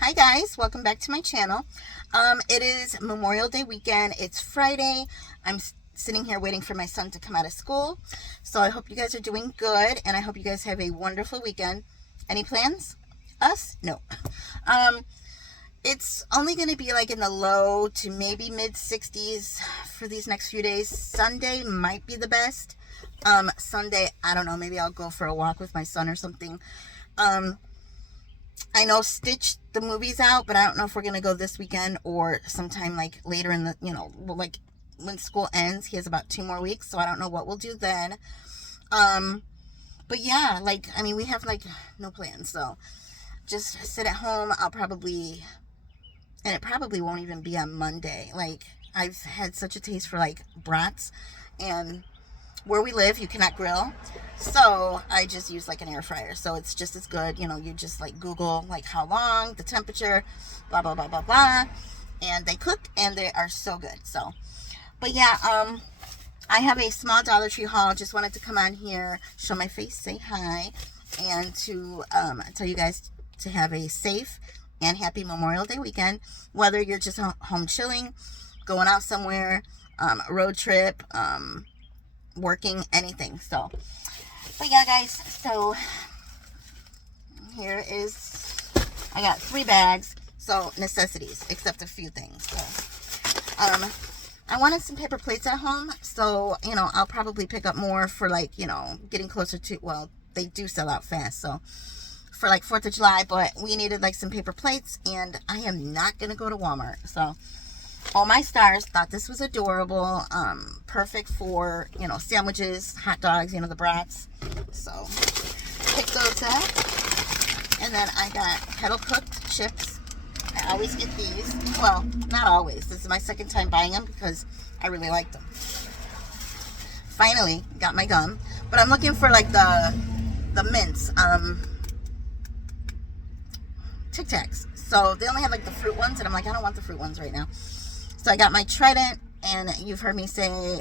Hi guys, welcome back to my channel. It is Memorial Day weekend. It's Friday. I'm sitting here waiting for my son to come out of school. So I hope you guys are doing good and I hope you guys have a wonderful weekend. Any plans? Us? No. Um, it's only going to be like in the low to maybe mid 60s for these next few days. Sunday might be the best. Sunday, I don't know, maybe I'll go for a walk with my son or something. Um, I know Stitch the movie's out, but I don't know if we're gonna go this weekend or sometime like later in the, like when school ends. He has about 2 more weeks, so I don't know what we'll do then. Um, but yeah, like I mean, we have like no plans, so just sit at home. And it probably won't even be on Monday. Like I've had such a taste for like brats, and where we live, you cannot grill. So I just use like an air fryer. So it's just as good. You just like Google like how long, the temperature, blah, blah, blah, blah, blah. And they cook and they are so good. So, but yeah, I have a small Dollar Tree haul. Just wanted to come on here, show my face, say hi, and to tell you guys to have a safe and happy Memorial Day weekend. Whether you're just home chilling, going out somewhere, road trip, working, anything. So but yeah guys, so here is, I got 3 bags, so necessities except a few things. So I wanted some paper plates at home, so I'll probably pick up more for like getting closer to, well, they do sell out fast, so for like 4th of July, but we needed like some paper plates and I am not gonna go to Walmart. So all my stars thought this was adorable, perfect for, sandwiches, hot dogs, the brats. So, pick those up. And then I got kettle cooked chips. I always get these. Well, not always. This is my second time buying them because I really like them. Finally, got my gum. But I'm looking for like the mints, Tic Tacs. So, they only have like the fruit ones, and I'm like, I don't want the fruit ones right now. So I got my Trident, and you've heard me say,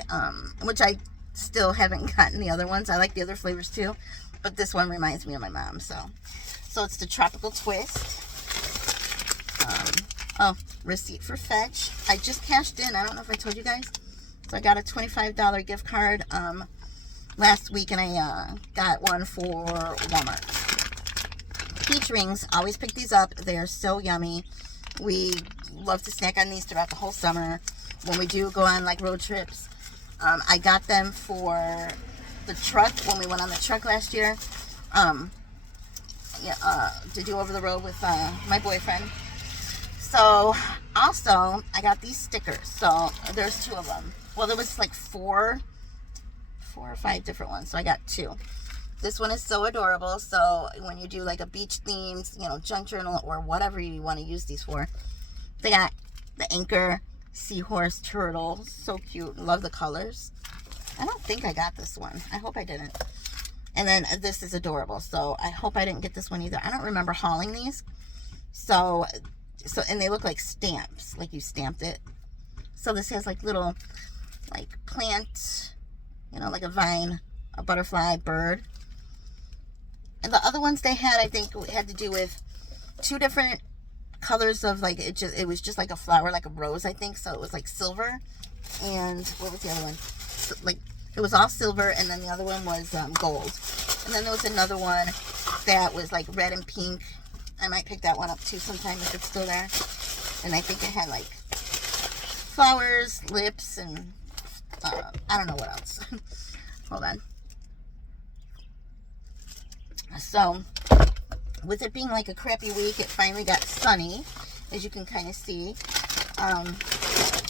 which I still haven't gotten the other ones. I like the other flavors too, but this one reminds me of my mom. So it's the Tropical Twist. Receipt for Fetch. I just cashed in. I don't know if I told you guys. So I got a $25 gift card last week, and I got one for Walmart. Peach rings. Always pick these up. They're so yummy. We love to snack on these throughout the whole summer when we do go on like road trips. I got them for the truck when we went on the truck last year, to do over the road with my boyfriend. So also I got these stickers. So there's 2 of them. Well, there was like 4 or 5 different ones, so I got 2. This one is so adorable. So when you do like a beach themed, junk journal or whatever you want to use these for, they got the anchor, seahorse, turtle. So cute. Love the colors. I don't think I got this one. I hope I didn't. And then this is adorable. So I hope I didn't get this one either. I don't remember hauling these. So and they look like stamps, like you stamped it. So this has like little like plant, like a vine, a butterfly, bird. And the other ones they had, I think, had to do with 2 different colors of like, it was just like a flower, like a rose, I think. So it was like silver, and what was the other one? So, like, it was all silver, and then the other one was gold. And then there was another one that was like red and pink. I might pick that one up too sometime if it's still there. And I think it had like flowers, lips, and I don't know what else. Hold on. So, with it being like a crappy week, it finally got sunny, as you can kind of see.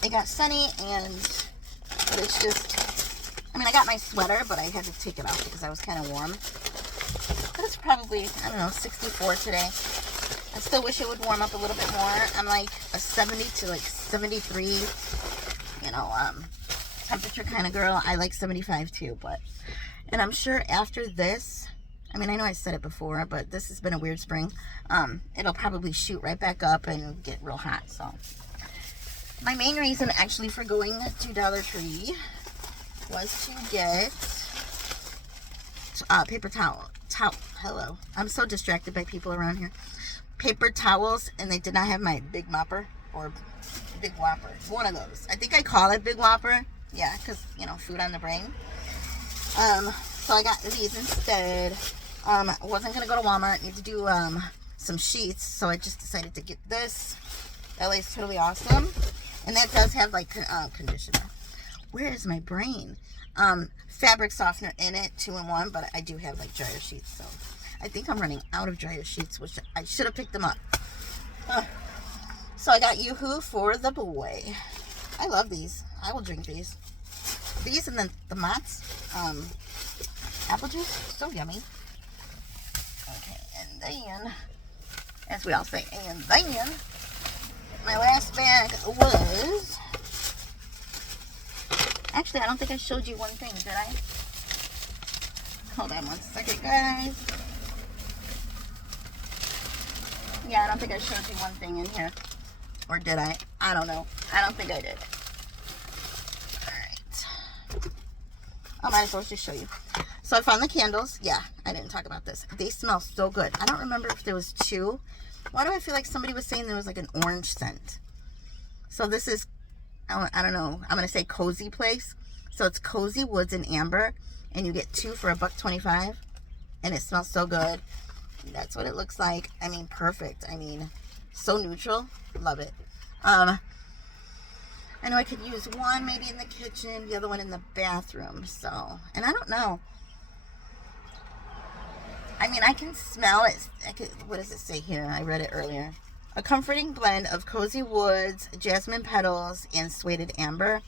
It got sunny, but it's just, I mean, I got my sweater, but I had to take it off because I was kind of warm. But it's probably, I don't know, 64 today. I still wish it would warm up a little bit more. I'm like a 70 to like 73, temperature kind of girl. I like 75 too, and I'm sure after this, I mean, I know I said it before, but this has been a weird spring. It'll probably shoot right back up and get real hot. So my main reason actually for going to Dollar Tree was to get paper towel. Hello. I'm so distracted by people around here. paper towels, and they did not have my Big Mopper or Big Whopper. One of those. I think I call it Big Whopper. Yeah, because, you know, food on the brain. So I got these instead. I wasn't going to go to Walmart. Need to do some sheets, so I just decided to get this. LA is totally awesome. And that does have, like, conditioner. Where is my brain? Fabric softener in it, 2-in-1, but I do have, like, dryer sheets, so I think I'm running out of dryer sheets, which I should have picked them up. So I got Yoo-Hoo for the boy. I love these. I will drink these. These and then the Mott's apple juice. So yummy. Okay, and then, as we all say, and then, my last bag was, actually, I don't think I showed you one thing, did I? Hold on one second, guys. Yeah, I don't think I showed you one thing in here. Or did I? I don't know. I don't think I did. Alright. I might as well just show you. So I found the candles. Yeah, I didn't talk about this. They smell so good. I don't remember if there was 2. Why do I feel like somebody was saying there was like an orange scent? So this is, I don't know. I'm going to say Cozy Place. So it's Cozy Woods and Amber. And you get 2 for $1.25. And it smells so good. That's what it looks like. I mean, perfect. I mean, so neutral. Love it. I know I could use one maybe in the kitchen, the other one in the bathroom. So, and I don't know. I mean, I can smell it. What does it say here? I read it earlier. A comforting blend of cozy woods, jasmine petals, and suede amber.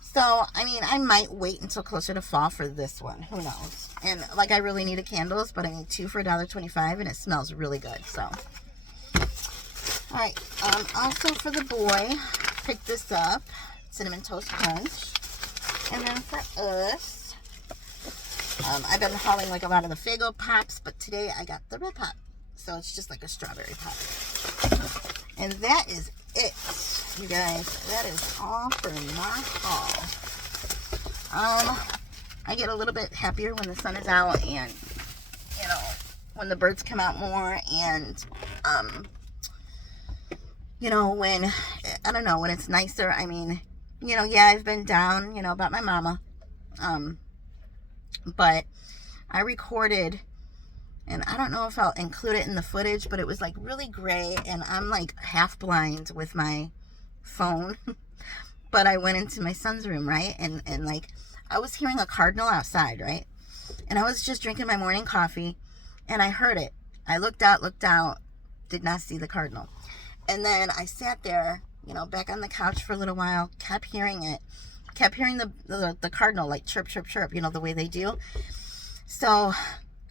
So, I mean, I might wait until closer to fall for this one. Who knows? And, like, I really needed candles, but I need 2 for $1.25, and it smells really good. So, alright. Also for the boy, pick this up. Cinnamon Toast Crunch. And then for us, I've been hauling, like, a lot of the Faygo Pops, but today I got the Red Pop. So, it's just like a strawberry pop. And that is it, you guys. That is all for my haul. I get a little bit happier when the sun is out and, you know, when the birds come out more and, you know, when, I don't know, when it's nicer. I mean, you know, yeah, I've been down, you know, about my mama. But I recorded, and I don't know if I'll include it in the footage, but it was like really gray, and I'm like half blind with my phone. But I went into my son's room, right? And like, I was hearing a cardinal outside, right? And I was just drinking my morning coffee, and I heard it. I looked out, did not see the cardinal. And then I sat there, you know, back on the couch for a little while, kept hearing it. Kept hearing the cardinal, like, chirp, chirp, chirp, you know, the way they do. So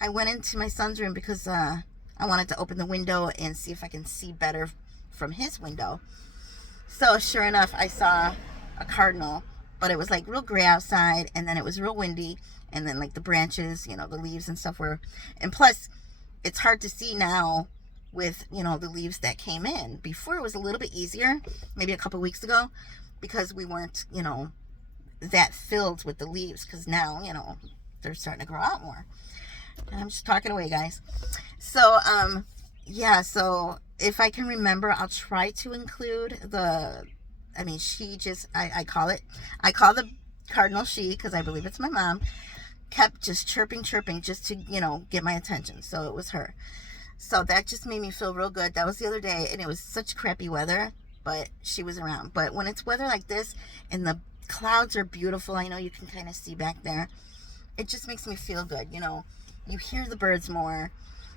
I went into my son's room because I wanted to open the window and see if I can see better from his window. So sure enough, I saw a cardinal, but it was like real gray outside, and then it was real windy, and then like the branches, you know, the leaves and stuff were, and plus it's hard to see now with, you know, the leaves that came in. Before it was a little bit easier, maybe a couple weeks ago, because we weren't, you know, that filled with the leaves, because now, you know, they're starting to grow out more. And I'm just talking away, guys. So, yeah, so if I can remember, I'll try to include the, I mean, she just, I call the cardinal she, because I believe it's my mom, kept just chirping, just to, you know, get my attention. So it was her. So that just made me feel real good. That was the other day, and it was such crappy weather, but she was around. But when it's weather like this, and the clouds are beautiful, I know you can kind of see back there, it just makes me feel good, you know. You hear the birds more.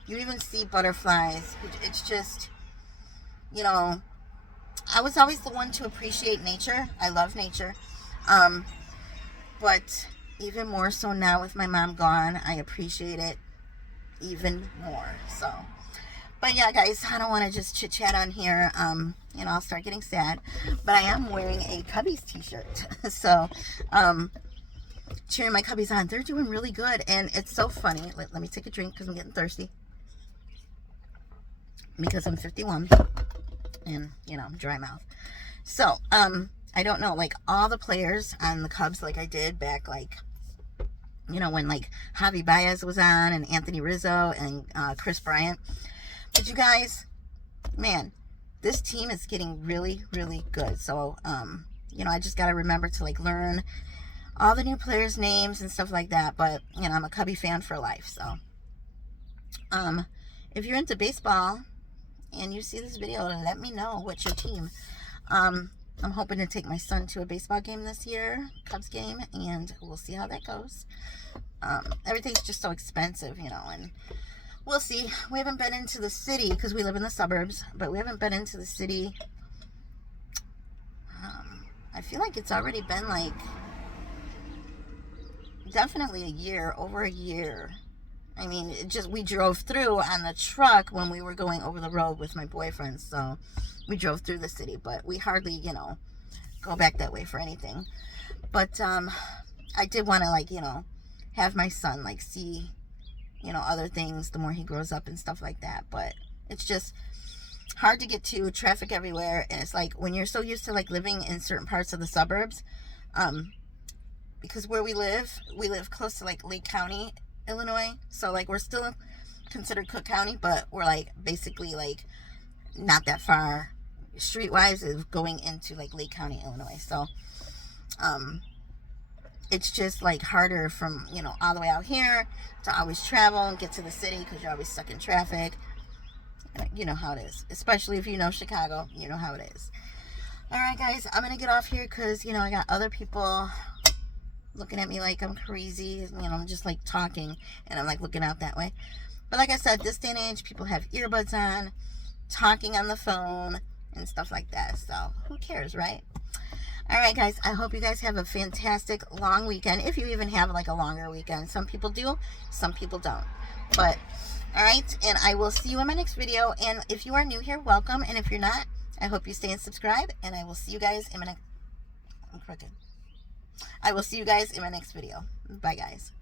You even see butterflies. It's just, you know, I was always the one to appreciate nature. I love nature. But even more so now with my mom gone, I appreciate it even more. So, but yeah, guys, I don't want to just chit chat on here. You know, I'll start getting sad. But I am wearing a Cubbies t-shirt. So, cheering my Cubbies on. They're doing really good. And it's so funny. Let me take a drink because I'm getting thirsty. Because I'm 51. And, you know, I'm dry mouth. So, I don't know, like, all the players on the Cubs, like I did back, like, you know, when, like, Javi Baez was on, and Anthony Rizzo, and Chris Bryant. But you guys, man, this team is getting really, really good. So, you know, I just got to remember to like learn all the new players' names and stuff like that. But, you know, I'm a Cubby fan for life. So, if you're into baseball and you see this video, let me know what's your team. I'm hoping to take my son to a baseball game this year, Cubs game, and we'll see how that goes. Everything's just so expensive, you know, and we'll see. We haven't been into the city because we live in the suburbs, but we haven't been into the city. I feel like it's already been like definitely a year, over a year. I mean, we drove through on the truck when we were going over the road with my boyfriend, so we drove through the city, but we hardly, you know, go back that way for anything. But I did want to, like, you know, have my son like see, you know, other things the more he grows up and stuff like that. But it's just hard to get to, traffic everywhere, and it's like when you're so used to like living in certain parts of the suburbs, because where we live close to like Lake County, Illinois, so like we're still considered Cook County, but we're like basically like not that far streetwise is going into like Lake County, Illinois. So it's just like harder from, you know, all the way out here to always travel and get to the city because you're always stuck in traffic. You know how it is, especially if you know Chicago, you know how it is. All right, guys, I'm gonna get off here because, you know, I got other people looking at me like I'm crazy. You know, I'm just like talking and I'm like looking out that way. But like I said, this day and age, people have earbuds on, talking on the phone and stuff like that. So who cares, right? All right, guys, I hope you guys have a fantastic long weekend. If you even have like a longer weekend. Some people do, some people don't. But all right, and I will see you in my next video. And if you are new here, welcome. And if you're not, I hope you stay and subscribe. And I will see you guys in my next... I'm crooked. I will see you guys in my next video. Bye, guys.